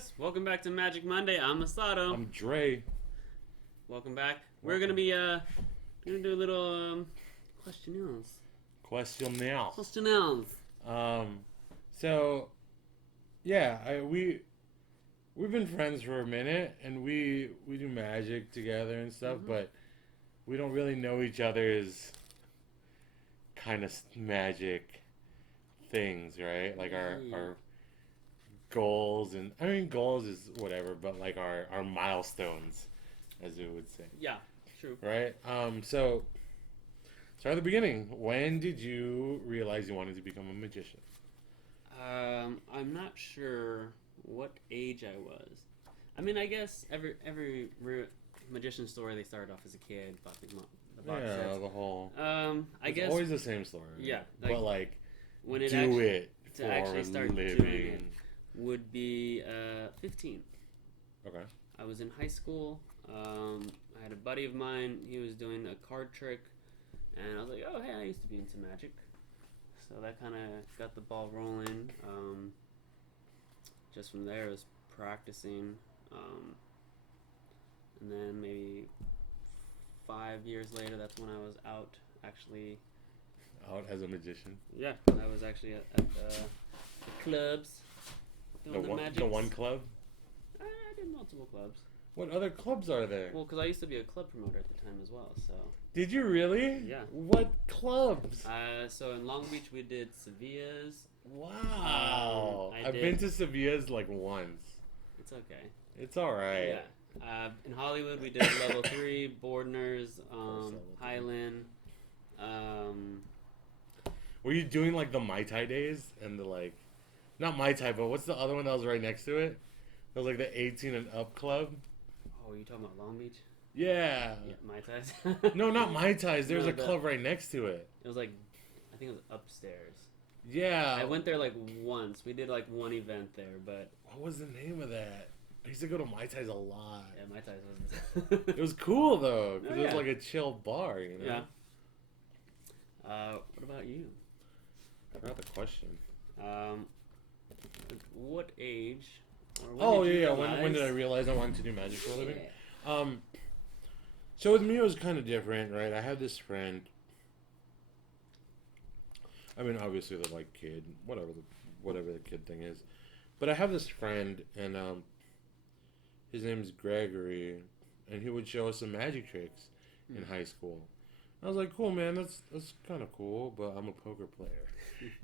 guys, welcome back to Magic Monday. I'm Masato. I'm Dre. Welcome back. We're gonna be gonna do a little questionnaires. Questionnaires. So yeah, we've been friends for a minute, and we do magic together and stuff, but we don't really know each other's kind of magic things, right? Like our goals, and I mean goals is whatever, but like our milestones, as we would say. Yeah, true. Right? So start at the beginning. When did you realize you wanted to become a magician? I'm not sure what age I was. I mean, I guess every magician story, they started off as a kid, bought the box sets. The whole. I guess always the same story. Right? Yeah, but like when it do it to for actually start living. doing it would be 15. Okay. I was in high school. I had a buddy of mine. He was doing a card trick, and I was like, "Oh, hey, I used to be into magic." So that kind of got the ball rolling. Just from there, I was practicing, and then maybe 5 years later, that's when I was out actually. Out as a magician. Yeah, I was actually at the clubs. Doing the one club. I did multiple clubs. What other clubs are there? Well, because I used to be a club promoter at the time as well, so. Did you really? Yeah. What clubs? So in Long Beach we did Sevilla's. Wow. I've been to Sevilla's like once. It's okay. It's alright. Yeah. In Hollywood we did Level 3, Bordner's, Highland. Were you doing like the Mai Tai days and the like, not Mai Tai, but what's the other one that was right next to it? It was like the 18 and up club. Oh, you talking about Long Beach? Yeah. Yeah, Mai Tais. No, not Mai Tais. There's a club right next to it. It was like, I think it was upstairs. Yeah. I went there like once. We did like one event there, but. What was the name of that? I used to go to Mai Tais a lot. Yeah, Mai Tais was. It was cool though, because Oh, yeah. it was like a chill bar, you know? Yeah. What about you? I forgot the question. What age? When did I realize I wanted to do magic for a living? Yeah. So with me it was kind of different, right? I had this friend. I mean, obviously the like kid, whatever the kid thing is, but I have this friend, and his name's Gregory, and he would show us some magic tricks in high school. I was like, cool, man, that's kind of cool, but I'm a poker player.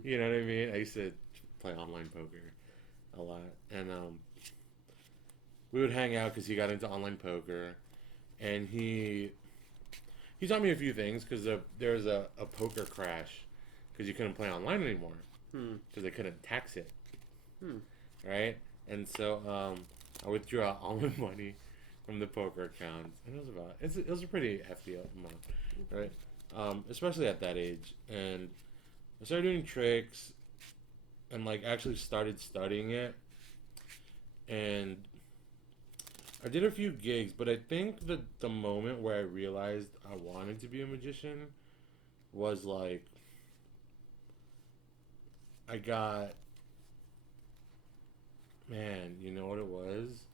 You know what I mean? I used to play online poker a lot, and we would hang out because he got into online poker, and he taught me a few things because there was a poker crash because you couldn't play online anymore because they couldn't tax it, right? And so I withdrew out all my money from the poker account, and it was a pretty hefty amount, right? Especially at that age, and I started doing tricks, and like actually started studying it, and I did a few gigs, but I think that the moment where I realized I wanted to be a magician was like I got, man, you know what it was?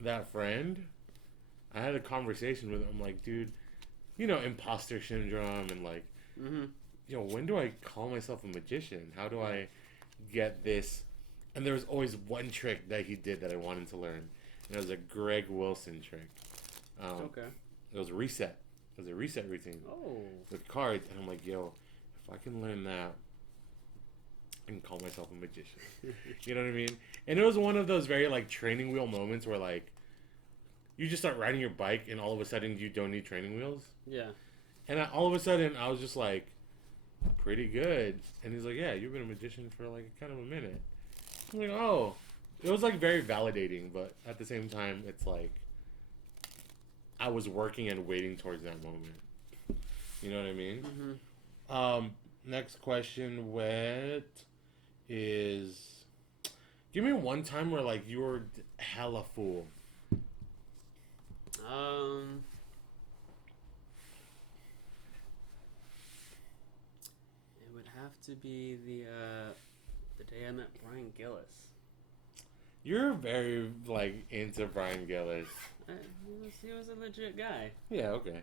That friend, I had a conversation with him. I'm like, dude, you know, imposter syndrome, and like, you know, when do I call myself a magician? How do I get this? And there was always one trick that he did that I wanted to learn. And it was a Greg Wilson trick. Okay. It was a reset. It was a reset routine. Oh. With cards. And I'm like, yo, if I can learn that, I can call myself a magician. You know what I mean? And it was one of those very like training wheel moments where like you just start riding your bike and all of a sudden you don't need training wheels. Yeah. And all of a sudden I was just like, pretty good. And he's like, yeah, you've been a magician for like kind of a minute. I'm like, oh. It was like very validating, but at the same time it's like I was working and waiting towards that moment. You know what I mean? Next question, what is, give me one time where like you were hella full. It would have to be the day I met Brian Gillis. You're very like into Brian Gillis. He was a legit guy. Yeah, okay.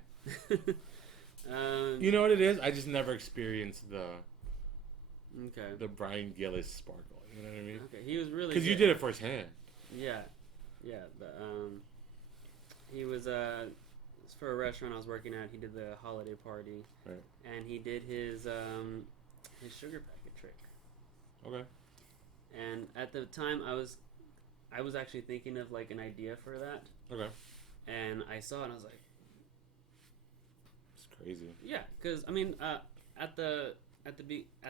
um, You know what it is? I just never experienced okay. the Brian Gillis sparkle. You know what I mean? Okay, he was really Because you did it firsthand. Yeah, yeah. He was for a restaurant I was working at. He did the holiday party, Right. and he did his sugar packet trick. Okay. And at the time, I was actually thinking of like an idea for that. Okay. And I saw it, and I was like, It's crazy. yeah, because I mean, at the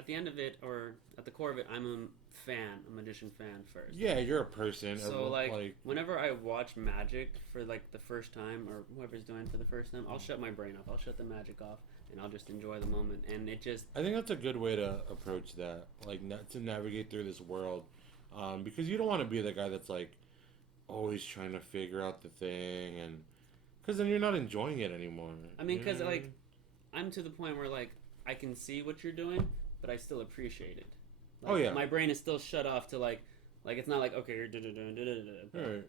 end of it, or at the core of it, I'm a magician fan first. Yeah, you're a person. So like whenever I watch magic for like the first time, or whoever's doing it for the first time, I'll shut my brain off. I'll shut the magic off, and I'll just enjoy the moment. And it just, I think that's a good way to approach that, like to navigate through this world, because you don't want to be the guy that's like always trying to figure out the thing, and because then you're not enjoying it anymore. I mean, because you know? like I'm to the point where like I can see what you're doing, but I still appreciate it. Like, Oh, yeah. My brain is still shut off to like it's not like, okay, you're Right.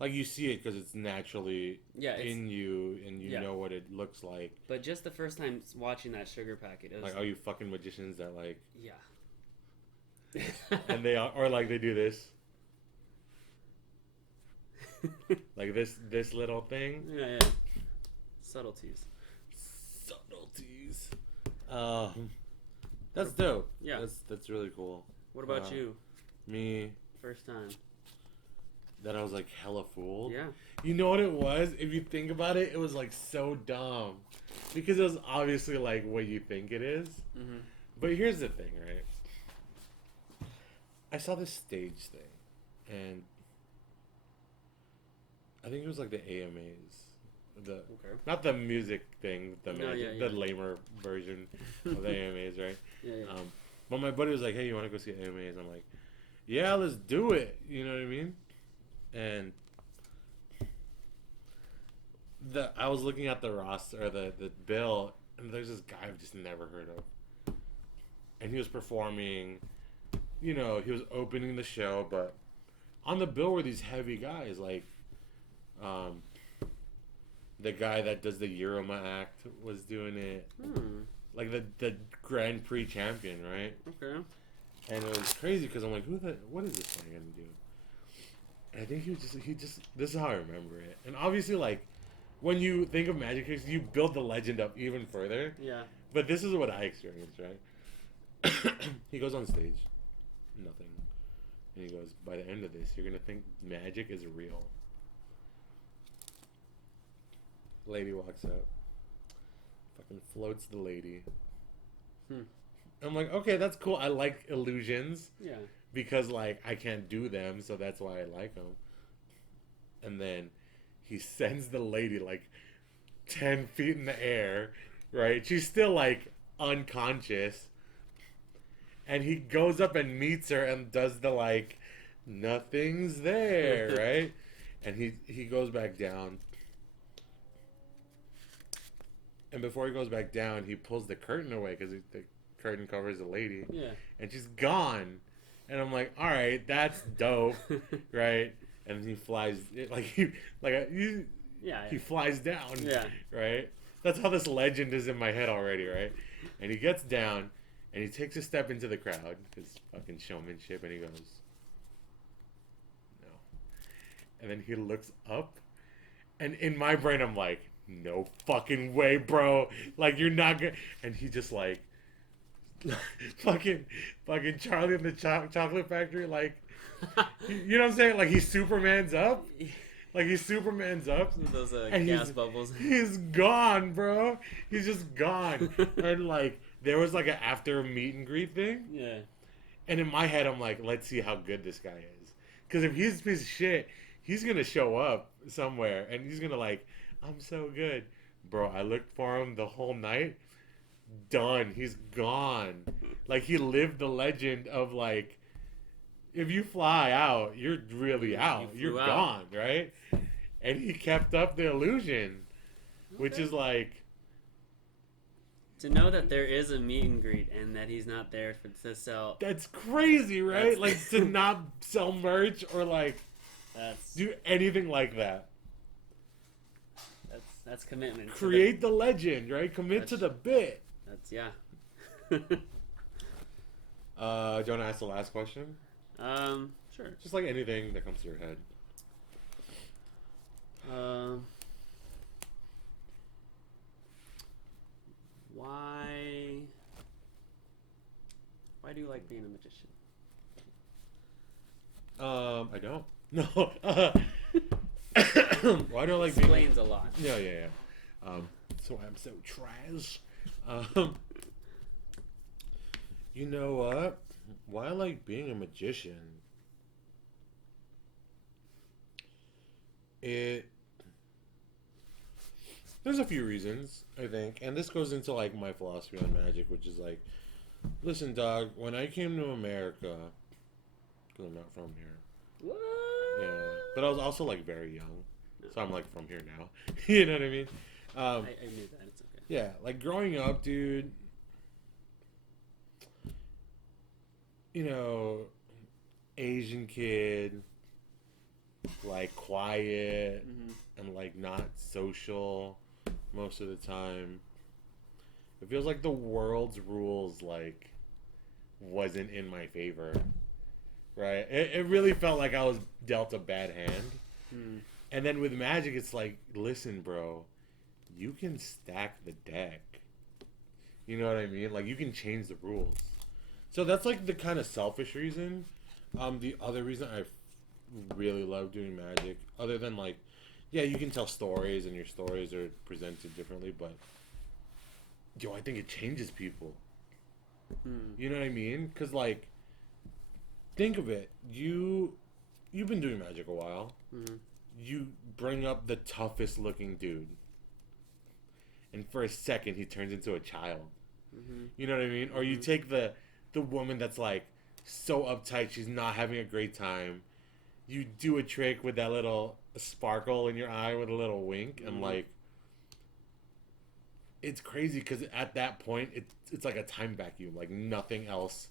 Like you see it because it's naturally in you, and you know what it looks like. But just the first time watching that sugar packet, it was Like, all you fucking magicians that like, yeah. and they are, or like they do this, like this little thing. Yeah. Subtleties. That's dope. Yeah. That's really cool. What about you? Me, First time. that I was like hella fooled. Yeah. You know what it was? If you think about it, it was like so dumb. Because it was obviously like what you think it is. Mm-hmm. But here's the thing, right? I saw this stage thing, and I think it was like the AMAs. Not the music thing, the lamer version of the AMAs, right? Yeah. But my buddy was like, "Hey, you want to go see AMAs?" I'm like, "Yeah, let's do it." You know what I mean? And I was looking at the roster, or the bill, and there's this guy I've just never heard of, and he was performing. You know, he was opening the show, but on the bill were these heavy guys, like, the guy that does the Euroma act was doing it. Like the Grand Prix champion, right? Okay. And it was crazy because I'm like, what is this guy gonna do? And I think he just, this is how I remember it. And obviously, like, when you think of magic tricks, you build the legend up even further. Yeah. But this is what I experienced, right? He goes on stage. Nothing. And he goes, by the end of this, you're gonna think magic is real. Lady walks up. Fucking floats the lady. I'm like, okay, that's cool. I like illusions. Yeah. Because, like, I can't do them, so that's why I like them. And then he sends the lady, like, 10 feet in the air, right? She's still, like, unconscious. And he goes up and meets her and does the, like, nothing's there, right? And he goes back down. And before he goes back down, he pulls the curtain away because the curtain covers the lady. Yeah. And she's gone. And I'm like, all right, that's dope, right? And he flies, he flies down, right? That's how this legend is in my head already, right? And he gets down, and he takes a step into the crowd, his fucking showmanship, and he goes, no. And then he looks up, and in my brain, I'm like, no fucking way, bro. Like, you're not gonna... And he just, like, fucking Charlie in the Chocolate Factory, like, you know what I'm saying? Like, he Superman's up. Like, he Superman's up. Those gas bubbles. He's gone, bro. He's just gone. And, like, there was, like, an after meet and greet thing. Yeah. And in my head, I'm like, let's see how good this guy is. Because if he's a piece of shit, he's going to show up somewhere. And he's going to, like, I'm so good. Bro, I looked for him the whole night. Done. He's gone. Like, he lived the legend of, like, if you fly out, you're really out. You're gone, right? And he kept up the illusion, which is, like, To know that there is a meet and greet and that he's not there to sell. That's crazy, right? Like to not sell merch or like do anything like that. That's commitment. Create the legend, right? Commit to the bit. That's yeah. Do you want to ask the last question? Sure. Just like anything that comes to your head. Why do you like being a magician? I don't. No. Why do I like Explains being... a lot. Yeah. So I'm so trash. You know what? Why I like being a magician? There's a few reasons, I think, and this goes into like my philosophy on magic, which is like, listen, dog, when I came to America, because I'm not from here. What? Yeah, but I was also like very young, so I'm like from here now. You know what I mean? I knew that. It's okay. Yeah, like growing up, dude. You know, Asian kid, like quiet and like not social most of the time. It feels like the world's rules like wasn't in my favor, right? It really felt like I was dealt a bad hand. And then with magic, it's like, listen, bro, you can stack the deck. You know what I mean? Like you can change the rules. So that's like the kind of selfish reason. The other reason I really love doing magic, other than like, yeah, you can tell stories and your stories are presented differently, but yo, I think it changes people. You know what I mean? Because like, think of it. You've been doing magic a while. You bring up the toughest looking dude, and for a second he turns into a child. You know what I mean? Or you take the woman that's like so uptight she's not having a great time. You do a trick with that little sparkle in your eye with a little wink, and like, it's crazy because at that point it's like a time vacuum. Like nothing else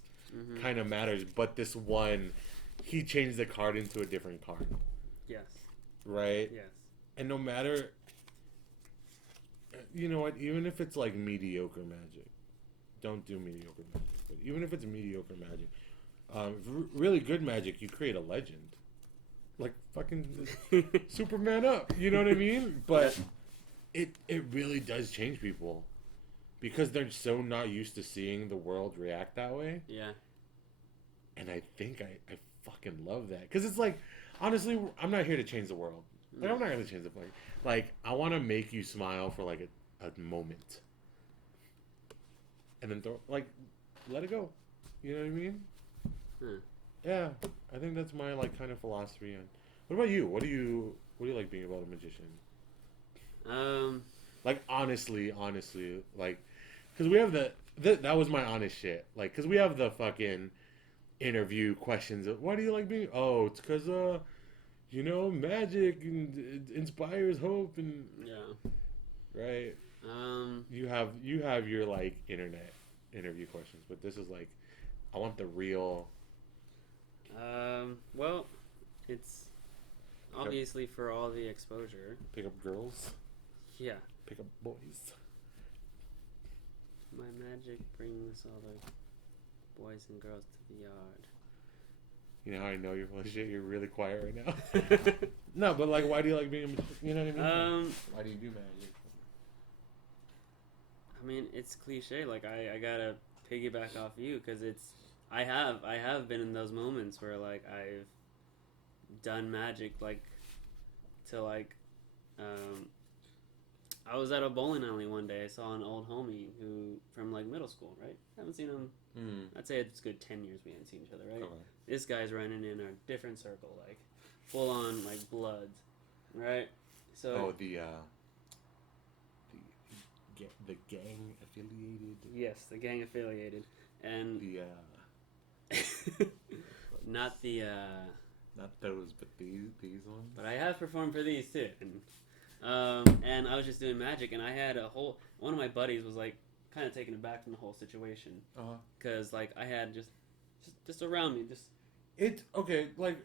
kind of matters, but this one, he changed the card into a different card. Yes. Right? Yes. And no matter, you know what, even if it's like mediocre magic, don't do mediocre magic. But even if it's mediocre magic, really good magic, you create a legend. Like fucking Superman up. You know what I mean? But it really does change people. Because they're so not used to seeing the world react that way. Yeah. And I think I fucking love that. Because it's like, honestly, I'm not here to change the world. Like, I'm not going to change the world. Like, I want to make you smile for like a moment. And then let it go. You know what I mean? Yeah, I think that's my like kind of philosophy. And what about you? What do you like being about a magician? Like honestly, like, because we have that was my honest shit. Like, because we have the fucking interview questions of why do you like being? Oh, it's because you know, magic and it inspires hope and right. You have your like internet interview questions, but this is like, I want the real. Well, it's obviously for all the exposure. Pick up girls. Yeah. Pick up boys. My magic brings all the boys and girls to the yard. You know how I know you're full of shit? You're really quiet right now. No, but like, why do you like being a magician? You know what I mean? Why do you do magic? I mean, it's cliche. Like, I gotta piggyback off you because I have been in those moments where like I've done magic like to like I was at a bowling alley one day. I saw an old homie who from like middle school, right? Haven't seen him. I'd say it's a good 10 years we haven't seen each other, right? Okay. This guy's running in a different circle, like full on like bloods, right? So the gang affiliated. Yes, the gang affiliated, and not those, but these ones. But I have performed for these too, and I was just doing magic, and I had one of my buddies was like kind of taken aback from the whole situation. Uh-huh. Because, like, I had just around me, Okay, like,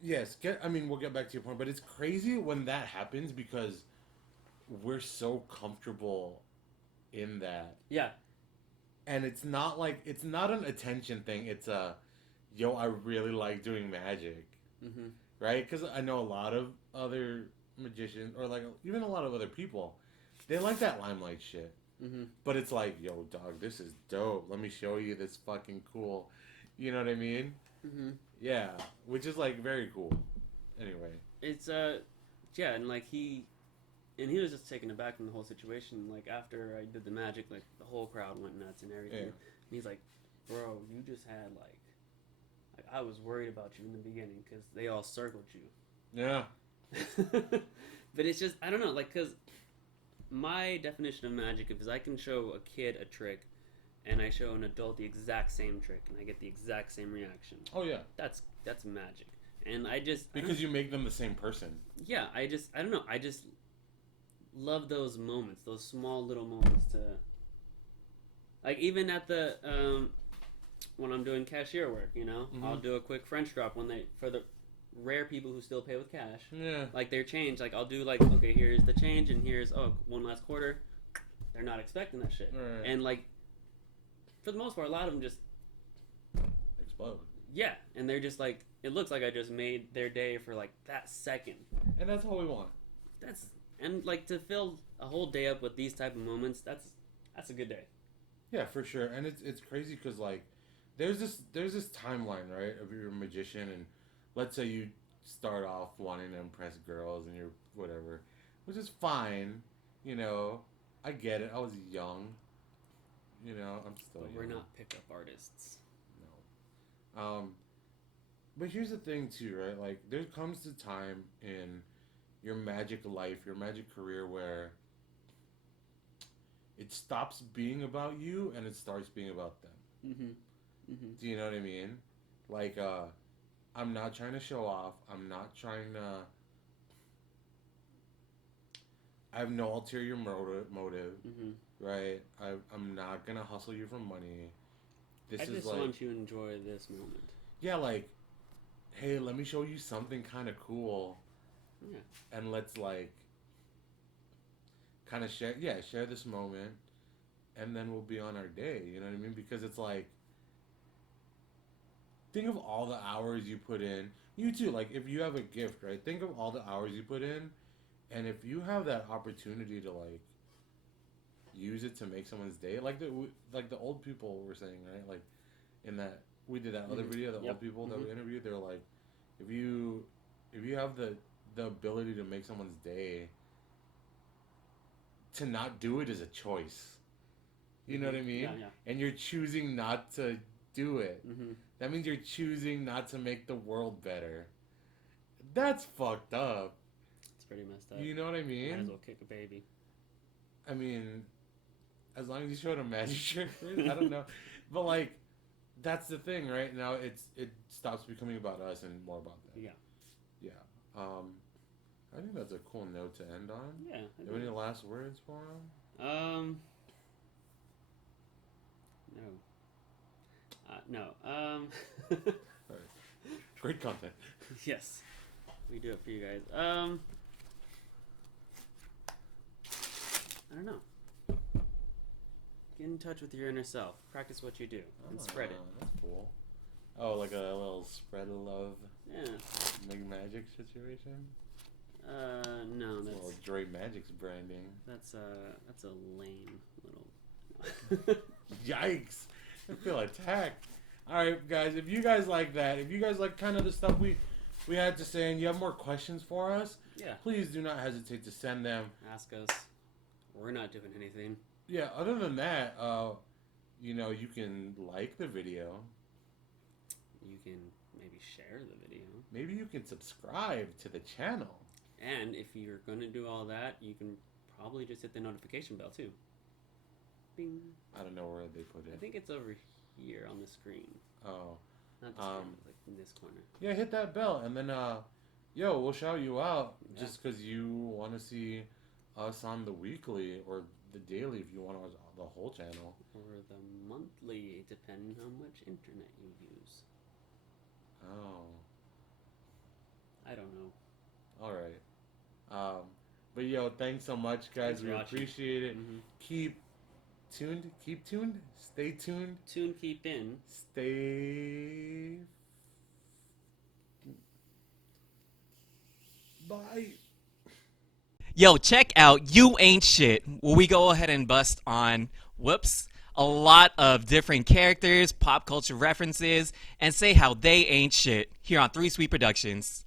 yes, we'll get back to your point, but it's crazy when that happens because we're so comfortable in that. Yeah. And it's not an attention thing. It's yo, I really like doing magic. Mm-hmm. Right? Because I know a lot of other magicians, or like even a lot of other people, they like that limelight shit. Mm-hmm. But it's like, yo, dog, this is dope. Let me show you this fucking cool. You know what I mean? Mm-hmm. Yeah, which is like very cool. Anyway, it's yeah, and like he was just taken aback from the whole situation. Like after I did the magic, like the whole crowd went nuts and everything. Yeah. And he's like, "Bro, you just had like I was worried about you in the beginning because they all circled you." Yeah. But it's just I don't know, like because my definition of magic is I can show a kid a trick and I show an adult the exact same trick and I get the exact same reaction. Oh yeah. That's magic. And I just because you make them the same person. Yeah, I don't know. I just love those moments, those small little moments to like even at the when I'm doing cashier work, you know, Mm-hmm. I'll do a quick French drop when for the rare people who still pay with cash. Yeah. Like their change, like I'll do like, okay, here's the change and here's one last quarter. They're not expecting that shit. Right. And like for the most part, a lot of them just explode. Yeah, and they're just like it looks like I just made their day for like that second. And that's all we want. And like to fill a whole day up with these type of moments, that's a good day. Yeah, for sure. And it's crazy because like there's this timeline, right, of you're a magician, and let's say you start off wanting to impress girls and you're whatever, which is fine, you know. I get it. I was young, you know. I'm still But young. we're not pickup artists. No. But here's the thing too, right? Like there comes a time in your magic life, your magic career, where it stops being about you and it starts being about them. Mm-hmm. Mm-hmm. Do you know what I mean? Like, I'm not trying to show off. I'm not trying to. I have no ulterior motive, Mm-hmm. right? I'm not gonna hustle you for money. I just want you to enjoy this moment. Yeah, like, hey, let me show you something kind of cool. Yeah. And let's like kind of share this moment, and then we'll be on our day. You know what I mean? Because it's like, think of all the hours you put in. You too, like if you have a gift, right? Think of all the hours you put in, and if you have that opportunity to like use it to make someone's day, like the old people were saying, right? Like in that we did that other video, the old people that we interviewed, they're like, if you have the ability to make someone's day, to not do it is a choice. You know what I mean? Yeah, yeah. And you're choosing not to do it. Mm-hmm. That means you're choosing not to make the world better. That's fucked up. It's pretty messed up. You know what I mean? Might as well kick a baby. I mean, as long as you showed a magic trick, I don't know. But like, that's the thing, right? Now it stops becoming about us and more about them. Yeah. Yeah. I think that's a cool note to end on. Yeah. Do you have any last words for him? No. Right. Great content. Yes. We do it for you guys. I don't know. Get in touch with your inner self. Practice what you do and spread it. That's cool. Oh, like a little spread of love. Yeah. Big magic situation. No, that's little DREMAGIX branding. That's a lame little. Yikes! I feel attacked. All right, guys. If you guys like that, if you guys like kind of the stuff we had to say, and you have more questions for us, Yeah. please do not hesitate to send them. Ask us. We're not doing anything. Yeah. Other than that, you know, you can like the video. You can maybe share the video. Maybe you can subscribe to the channel. And if you're going to do all that, you can probably just hit the notification bell too. Bing. I don't know where they put I it. think it's over here on the screen. Oh. Not the screen, like in this corner. Yeah, hit that bell, and then, we'll shout you out Yeah. just because you want to see us on the weekly or the daily if you want to watch the whole channel. Or the monthly, depending how much internet you use. Oh. I don't know. All right. But yo, thanks so much, guys. Thanks we appreciate it. Mm-hmm. Keep tuned. Keep tuned. Stay tuned. Tune, keep in. Stay. Bye. Yo, check out You Ain't Shit, where we go ahead and bust on, a lot of different characters, pop culture references, and say how they ain't shit here on 3 Sweet Productions.